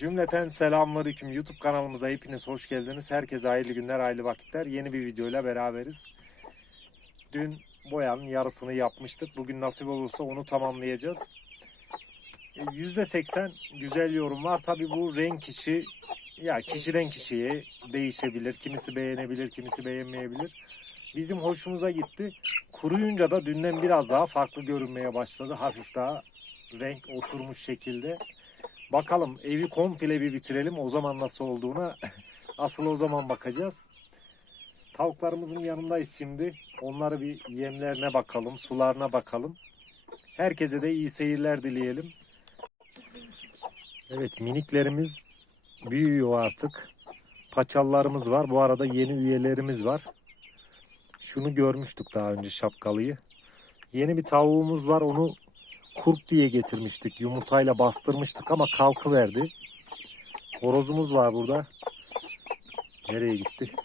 Cümleten selamünaleyküm. YouTube kanalımıza hepiniz hoş geldiniz. Herkese hayırlı günler, hayırlı vakitler. Yeni bir videoyla beraberiz. Dün boyanın yarısını yapmıştık. Bugün nasip olursa onu tamamlayacağız. E, %80 güzel yorum var. Tabi bu renk işi ya kişiden kişiye değişebilir. Kimisi beğenebilir, kimisi beğenmeyebilir. Bizim hoşumuza gitti. Kuruyunca da dünden biraz daha farklı görünmeye başladı. Hafif daha renk oturmuş şekilde. Bakalım evi komple bir bitirelim. O zaman nasıl olduğuna asıl o zaman bakacağız. Tavuklarımızın yanındayız şimdi. Onları bir yemlerine bakalım, sularına bakalım. Herkese de iyi seyirler dileyelim. Evet miniklerimiz büyüyor artık. Paçallarımız var. Bu arada yeni üyelerimiz var. Şunu görmüştük daha önce şapkalıyı. Yeni bir tavuğumuz var. Onu kurk diye getirmiştik. Yumurtayla bastırmıştık ama kalkıverdi. Horozumuz var burada. Nereye gitti?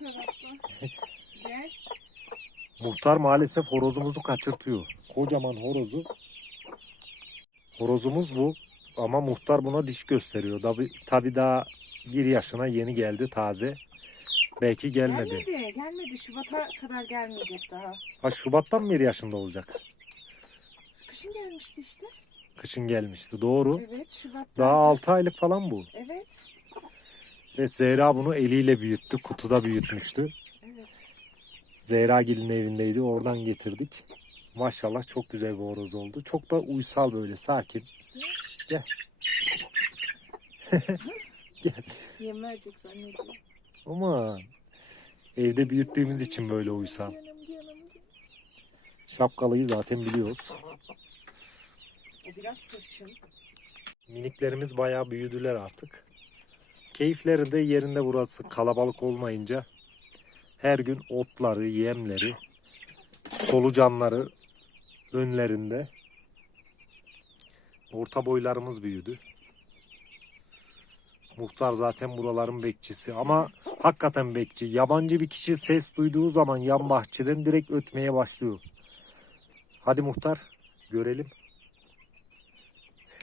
Muhtar maalesef horozumuzu kaçırtıyor. Kocaman horozu. Horozumuz bu. Ama muhtar buna diş gösteriyor. Tabi, tabi daha bir yaşına yeni geldi taze. Belki gelmedi. Gelmedi. Gelmedi. Şubat'a kadar gelmeyecek daha. Ha Şubat'tan mı bir yaşında olacak? Kışın gelmişti işte. Kışın gelmişti. Doğru. Evet Şubat'ta. Daha 6 aylık falan bu. Evet. Ve Zehra bunu eliyle büyüttü. Kutuda büyütmüştü. Evet. Zehra Gil'in evindeydi. Oradan getirdik. Maşallah çok güzel bir horoz oldu. Çok da uysal böyle sakin. Gel. Yem verecek zannediyorum. Ama evde büyüttüğümüz için böyle uysal. Şapkalıyı zaten biliyoruz. O biraz kışın. Miniklerimiz bayağı büyüdüler artık. Keyifleri de yerinde burası kalabalık olmayınca. Her gün otları, yemleri, solucanları önlerinde. Orta boylarımız büyüdü. Muhtar zaten buraların bekçisi ama hakikaten bekçi. Yabancı bir kişi ses duyduğu zaman yan bahçeden direkt ötmeye başlıyor. Hadi muhtar görelim.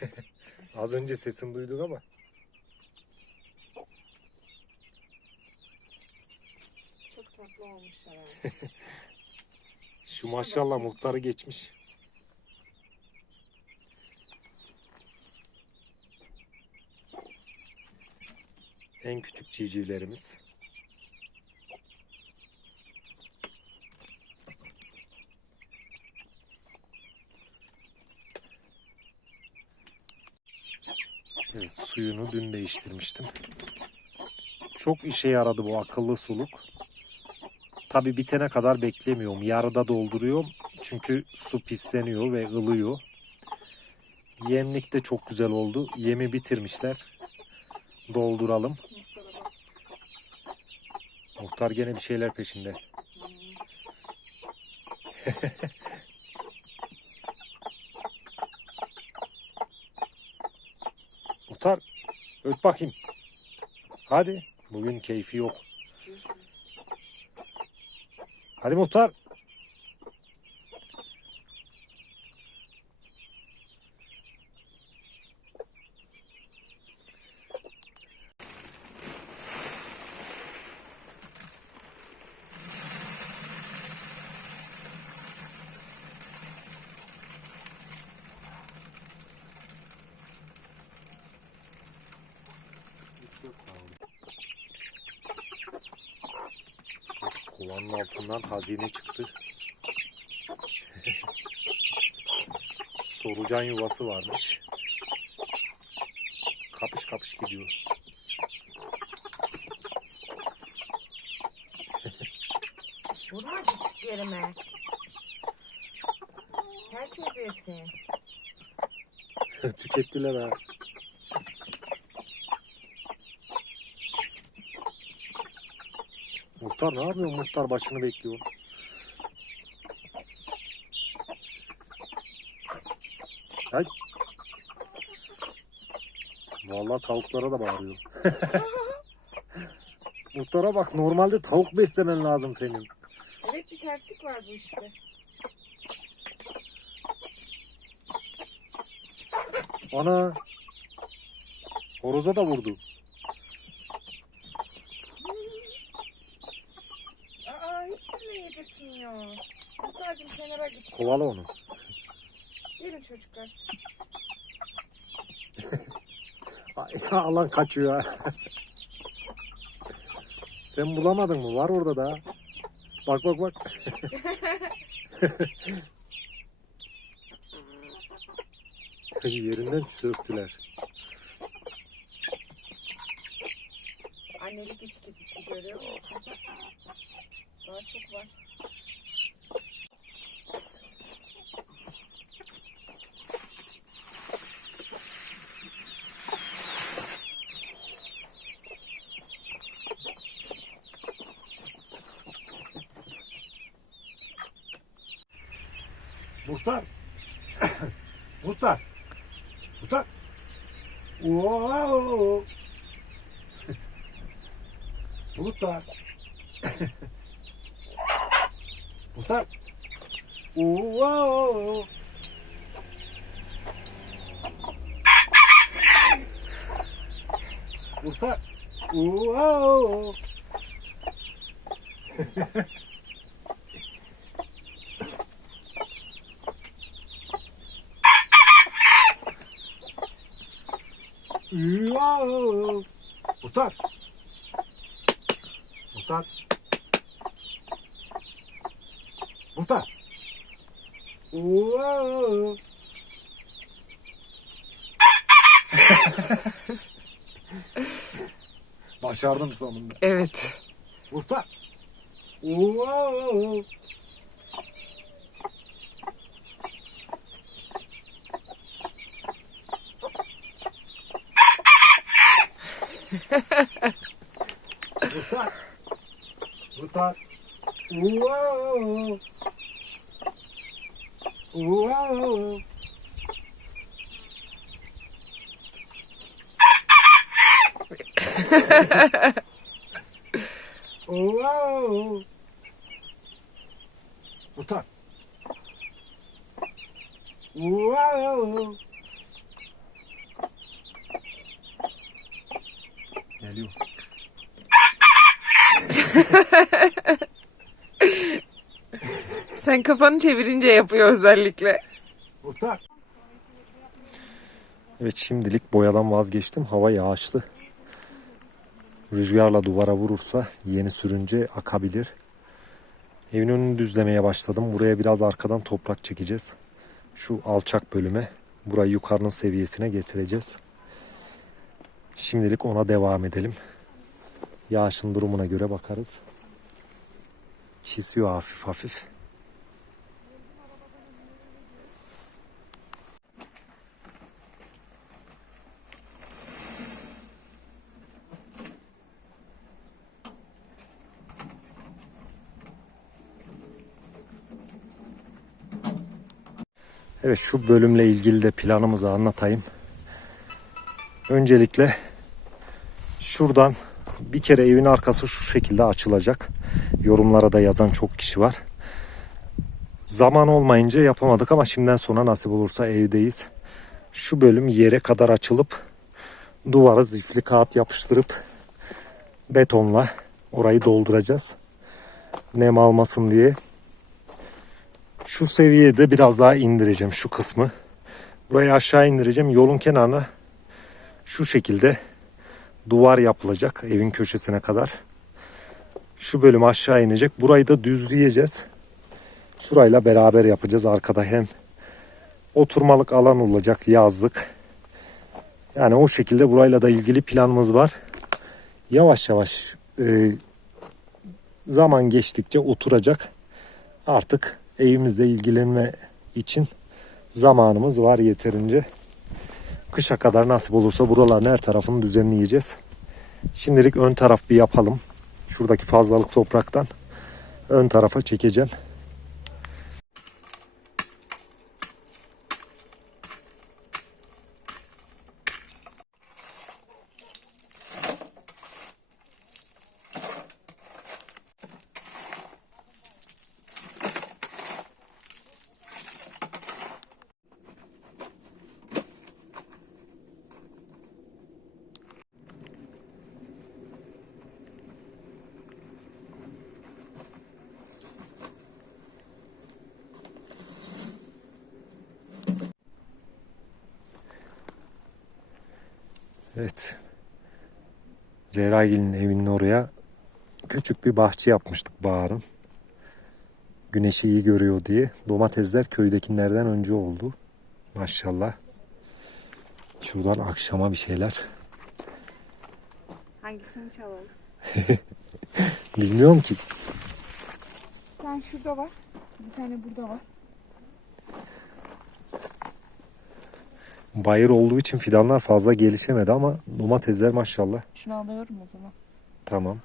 Az önce sesini duyduk ama. Çok tatlı olmuşlar abi. Şu maşallah muhtarı geçmiş. En küçük civcivlerimiz. Evet suyunu dün değiştirmiştim. Çok işe yaradı bu akıllı suluk. Tabi bitene kadar beklemiyorum. Yarıda dolduruyorum. Çünkü su pisleniyor ve ılıyor. Yemlik de çok güzel oldu. Yemi bitirmişler. Dolduralım. Muhtar gene bir şeyler peşinde. Muhtar öt bakayım. Hadi. Bugün keyfi yok. Hadi muhtar. Altından hazine çıktı. Solucan yuvası varmış. Kapış kapış gidiyor. Vurma küçük yerime. Herkes yesin. Tükettiler ha. Muhtar ne yapıyor? Muhtar başını bekliyor. Ay. Vallahi tavuklara da bağırıyor. Muhtara bak normalde tavuk beslemen lazım senin. Evet bir terslik var bu işte. Ana Horoza da vurdu. Kovala onu. Gelin çocuklar. Alan kaçıyor ha. Sen bulamadın mı? Var orada da. Bak bak bak. Yerinden söktüler. Annelik içgüdüsü görüyor musun? Daha çok var. Muhtar. Muhtar. Muhtar. Wow. Muhtar. Muhtar. Wow. Muhtar. Wow. Wow. Muhtar. Muhtar. Wow. Başardım sonunda. Evet. Muhtar. Wow. Muhtar. Whoa. Whoa. Whoa. What's up? Whoa. Sen kafanı çevirince yapıyor özellikle. Evet şimdilik boyadan vazgeçtim. Hava yağışlı. Rüzgarla duvara vurursa yeni sürünce akabilir. Evin önünü düzlemeye başladım. Buraya biraz arkadan toprak çekeceğiz. Şu alçak bölüme. Burayı yukarının seviyesine getireceğiz. Şimdilik ona devam edelim. Yağışın durumuna göre bakarız. Çisiyor hafif hafif. Evet şu bölümle ilgili de planımızı anlatayım. Öncelikle şuradan bir kere evin arkası şu şekilde açılacak. Yorumlara da yazan çok kişi var. Zaman olmayınca yapamadık ama şimdiden sonra nasip olursa evdeyiz. Şu bölüm yere kadar açılıp duvara zifli kağıt yapıştırıp betonla orayı dolduracağız. Nem almasın diye. Şu seviyede biraz daha indireceğim şu kısmı. Burayı aşağı indireceğim. Yolun kenarına şu şekilde duvar yapılacak evin köşesine kadar. Şu bölüm aşağı inecek. Burayı da düzleyeceğiz. Şurayla beraber yapacağız. Arkada hem oturmalık alan olacak yazlık. Yani o şekilde burayla da ilgili planımız var. Yavaş yavaş e, zaman geçtikçe oturacak. Artık evimizle ilgilenme için zamanımız var yeterince. Kışa kadar nasip olursa buraların her tarafını düzenleyeceğiz. Şimdilik ön taraf bir yapalım. Şuradaki fazlalık topraktan ön tarafa çekeceğim. Zehragil'in evinin oraya küçük bir bahçe yapmıştık baharın. Güneşi iyi görüyor diye. Domatesler köydekilerden önce oldu. Maşallah. Şuradan akşama bir şeyler. Hangisini çalalım? Bilmiyorum ki. Tane şurada var. Bir tane burada var. Bayır olduğu için fidanlar fazla gelişemedi ama domatesler maşallah. Şunu alıyorum o zaman. Tamam.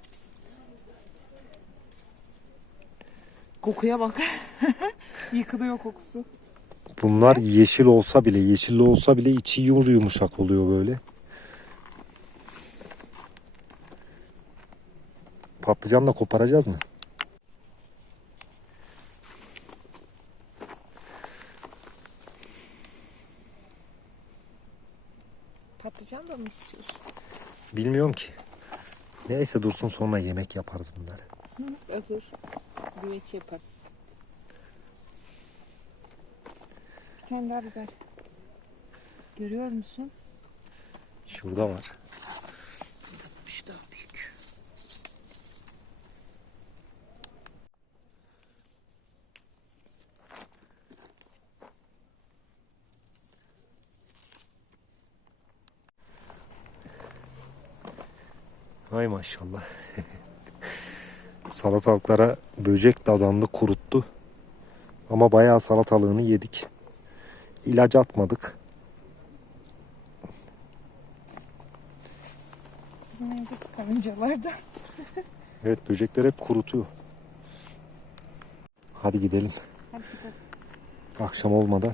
Kokuya bak. Yıkılıyor kokusu. Bunlar yeşil olsa bile, yeşilli olsa bile içi yumur yumuşak oluyor böyle. Patlıcan da koparacağız mı? Patlıcan da mı istiyorsun? Bilmiyorum ki. Neyse dursun sonra yemek yaparız bunları. Hı, hazır. Güveç yaparız. Bir tane daha biber. Görüyor musun? Şurada var. Ay maşallah. Salatalıklara böcek dadandı kuruttu. Ama bayağı salatalığını yedik. İlaç atmadık. Bizim evdeki karıncalardan. Evet böcekler hep kurutuyor. Hadi gidelim. Hadi gidelim. Akşam olmadan.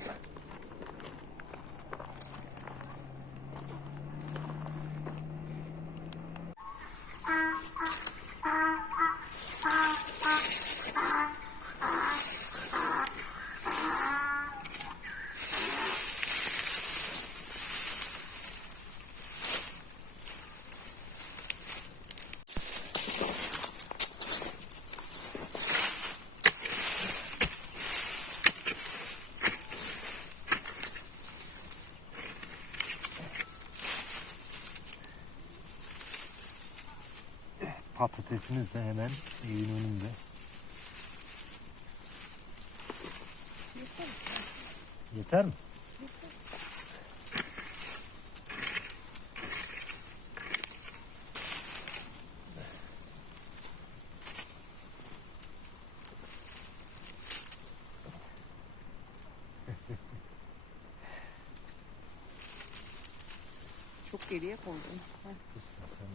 Patatesimiz de hemen evin önünde. Yeter mi? Çok geriye koydum. Heh. Tut sen,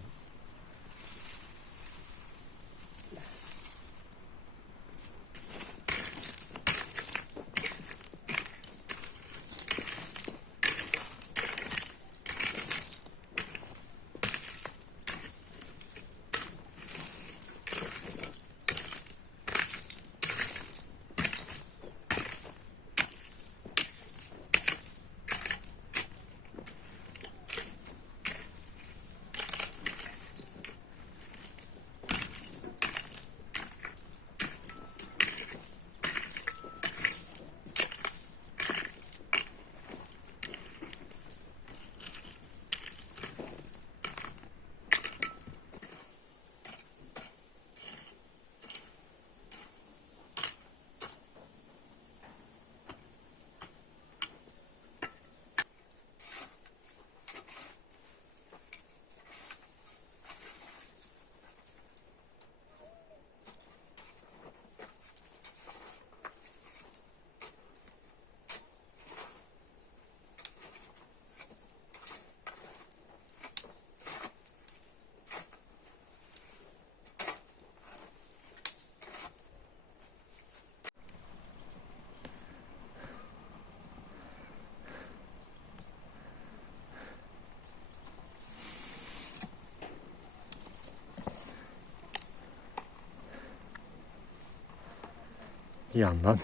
yandan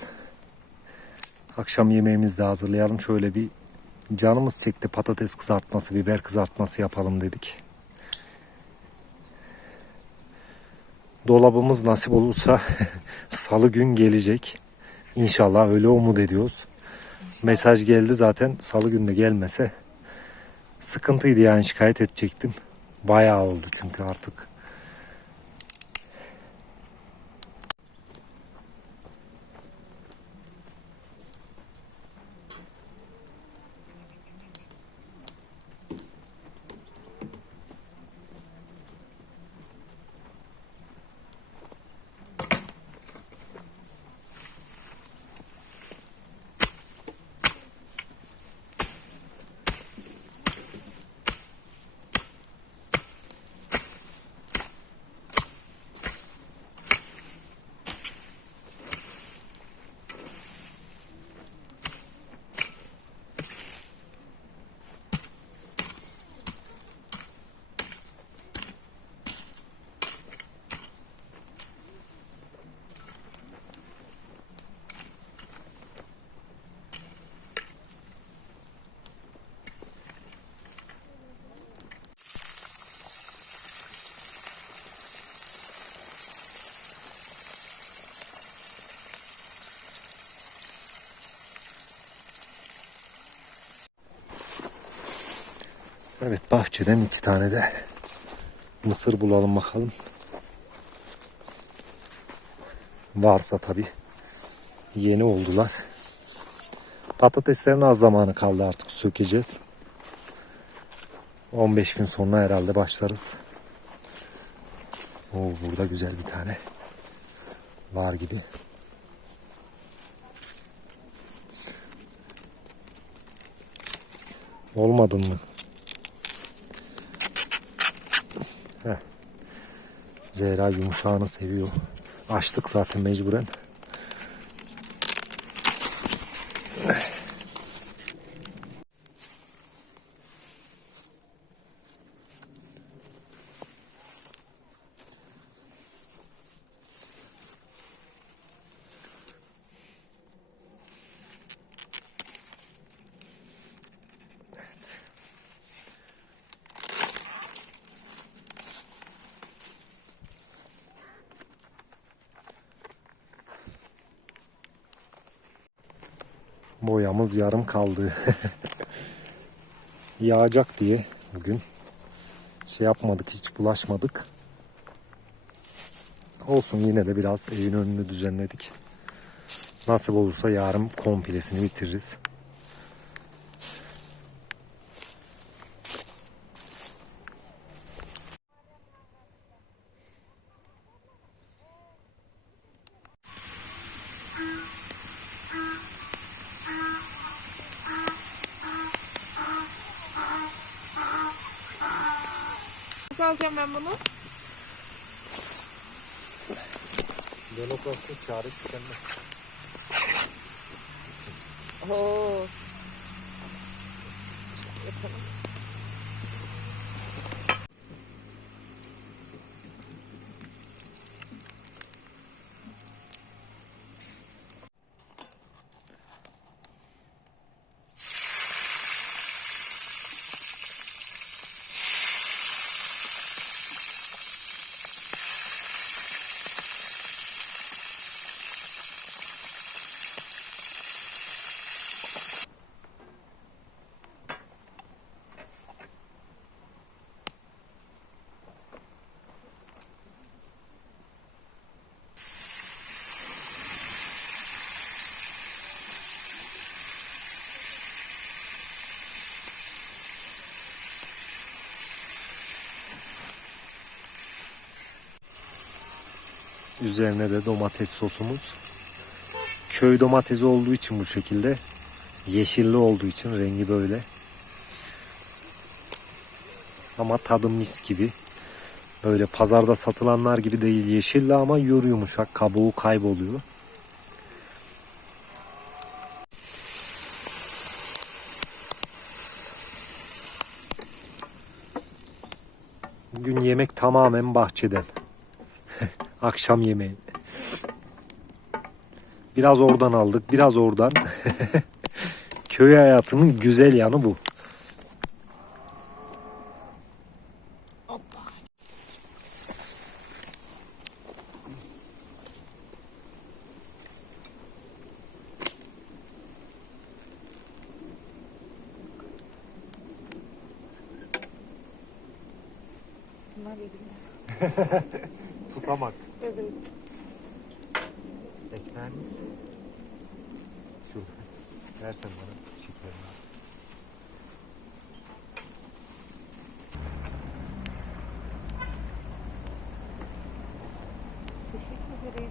akşam yemeğimizi de hazırlayalım. Şöyle bir canımız çekti patates kızartması, biber kızartması yapalım dedik. Dolabımız nasip olursa salı gün gelecek. İnşallah öyle umut ediyoruz. Mesaj geldi zaten salı günde gelmese Sıkıntıydı yani şikayet edecektim. Bayağı oldu çünkü artık. Evet bahçeden iki tane de mısır bulalım bakalım. Varsa tabi. Yeni oldular. Patateslerin az zamanı kaldı artık sökeceğiz. 15 gün sonra herhalde başlarız. Oo, burada güzel bir tane var gibi. Olmadın mı? Zehra yumuşağını seviyor. Açtık zaten mecburen. Boyamız yarım kaldı. Yağacak diye bugün şey yapmadık hiç bulaşmadık. Olsun yine de biraz evin önünü düzenledik. Nasip olursa yarın komplesini bitiririz. Nasıl alacağım ben bunu? Demokrasi çağrı tükenmez. Oo. Yapalım. Üzerine de domates sosumuz. Köy domatesi olduğu için bu şekilde. Yeşilli olduğu için rengi böyle. Ama tadı mis gibi. Böyle pazarda satılanlar gibi değil yeşilli ama yoru yumuşak kabuğu kayboluyor. Bugün yemek tamamen bahçeden. Akşam yemeği. Biraz oradan aldık, biraz oradan. Köy hayatının güzel yanı bu. Ederim.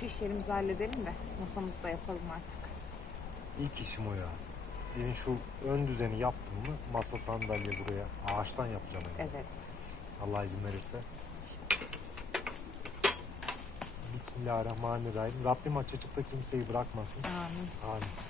Şu işlerimizi halledelim de masamızı da yapalım artık. İlk işim o ya. Benim şu ön düzeni yaptım mı masa sandalye buraya ağaçtan yapacağım. Yani. Evet. Allah izin verirse. Bismillahirrahmanirrahim. Rabbim aç açıp da kimseyi bırakmasın. Amin. Amin.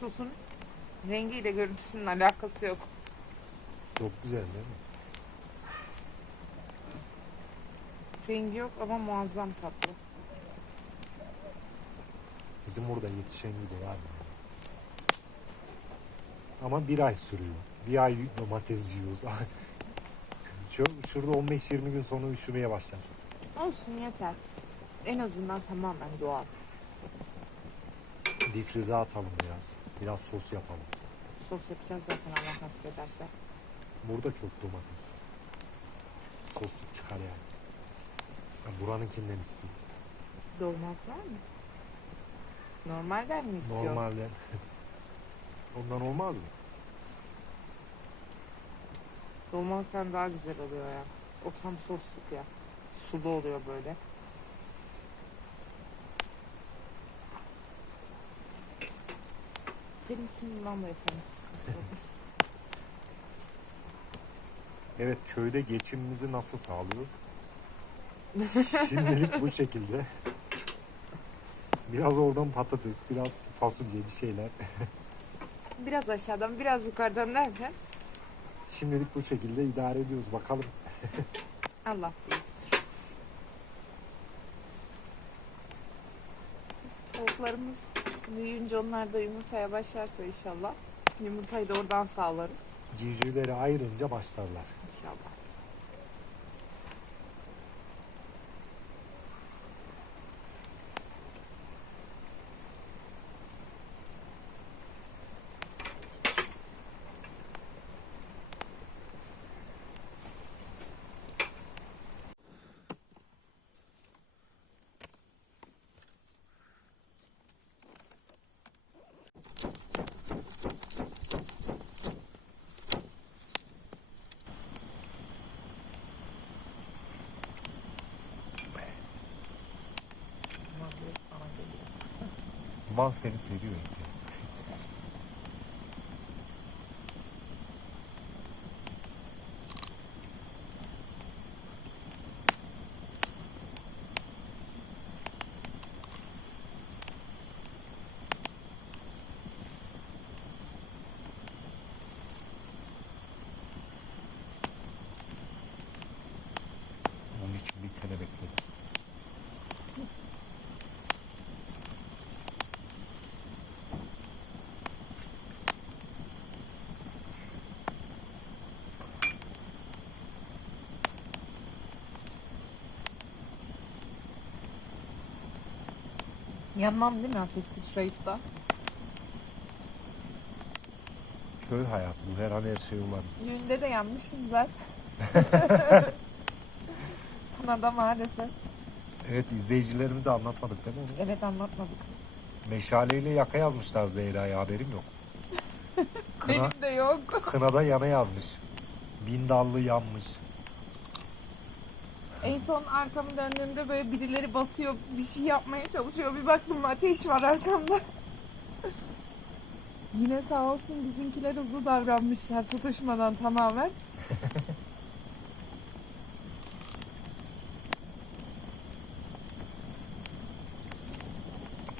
Sosun rengiyle görüntüsünün alakası yok. Çok güzel değil mi? Rengi yok ama muazzam tatlı. Bizim burada yetişen gibi var. Ama bir ay sürüyor. Bir ay domates yiyoruz. Şu, şurada 15-20 gün sonra üşümeye başlar. Olsun yeter. En azından tamamen doğal. Difrize atalım biraz. Biraz sos yapalım. Sos yapacağız zaten Allah nasip ederse. Burada çok domates. Sosluk çıkar yani. Ya buranınkinden istiyorum. Dolmak var mı? Normalden mi istiyor? Normalde. Ondan olmaz mı? Dolmalıktan daha güzel oluyor ya. O tam sosluk ya. Sulu oluyor böyle. Senin için da yaparız. sıkıntı yok. Evet köyde geçimimizi nasıl sağlıyoruz? Şimdilik bu şekilde. Biraz oradan patates, biraz fasulye bir şeyler. biraz aşağıdan biraz yukarıdan derken Şimdilik bu şekilde idare ediyoruz. Bakalım. Allah bilir. Tavuklarımız büyüyünce onlar da yumurtaya başlarsa inşallah. Yumurtayı da oradan sağlarız Civcivleri ayırınca başlarlar. inşallah. Aman bir bana geliyor. Duman seni seviyor. İlke. Onun için bir sene bekledim. Yanmam değil mi ateş sıçrayıp da? Köy hayatı bu her an her şey olan. Düğünde de yanmışım zaten. Kanada maalesef. Evet izleyicilerimize anlatmadık değil mi onu? Evet anlatmadık. Meşaleyle yaka yazmışlar Zehra'ya haberim yok. Kına, Benim de yok. kınada yana yazmış. Bin dallı yanmış. En son arkamı döndüğümde böyle birileri basıyor, bir şey yapmaya çalışıyor. Bir baktım ateş var arkamda. Yine sağ olsun bizimkiler hızlı davranmışlar tutuşmadan tamamen.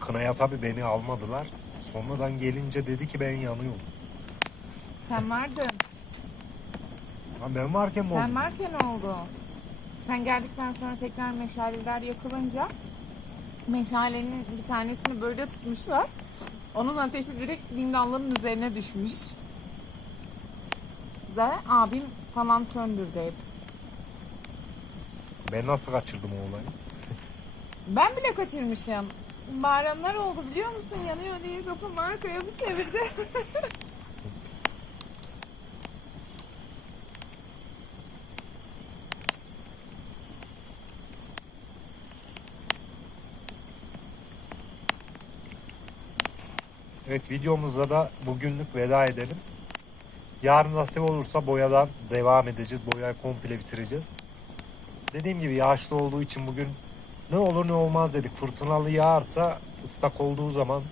Kınaya tabii beni almadılar. Sonradan gelince dedi ki ben yanıyorum. Sen vardın. Lan ben varken mi Sen oldu? varken oldu. Sen geldikten sonra tekrar meşaleler yakılınca meşalenin bir tanesini böyle tutmuşlar. Onun ateşi direkt bindallının üzerine düşmüş. Ve abim falan söndürdü hep. Ben nasıl kaçırdım o olayı? Ben bile kaçırmışım. Bağıranlar oldu biliyor musun? Yanıyor diye kafamı arkaya bir çevirdi. Evet videomuzda da bugünlük veda edelim. Yarın nasip olursa boyadan devam edeceğiz. Boyayı komple bitireceğiz. Dediğim gibi yağışlı olduğu için bugün ne olur ne olmaz dedik. Fırtınalı yağarsa ıslak olduğu zaman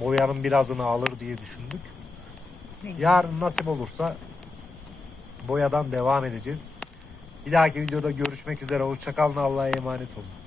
boyanın birazını alır diye düşündük. Yarın nasip olursa boyadan devam edeceğiz. Bir dahaki videoda görüşmek üzere. Hoşçakalın. Allah'a emanet olun.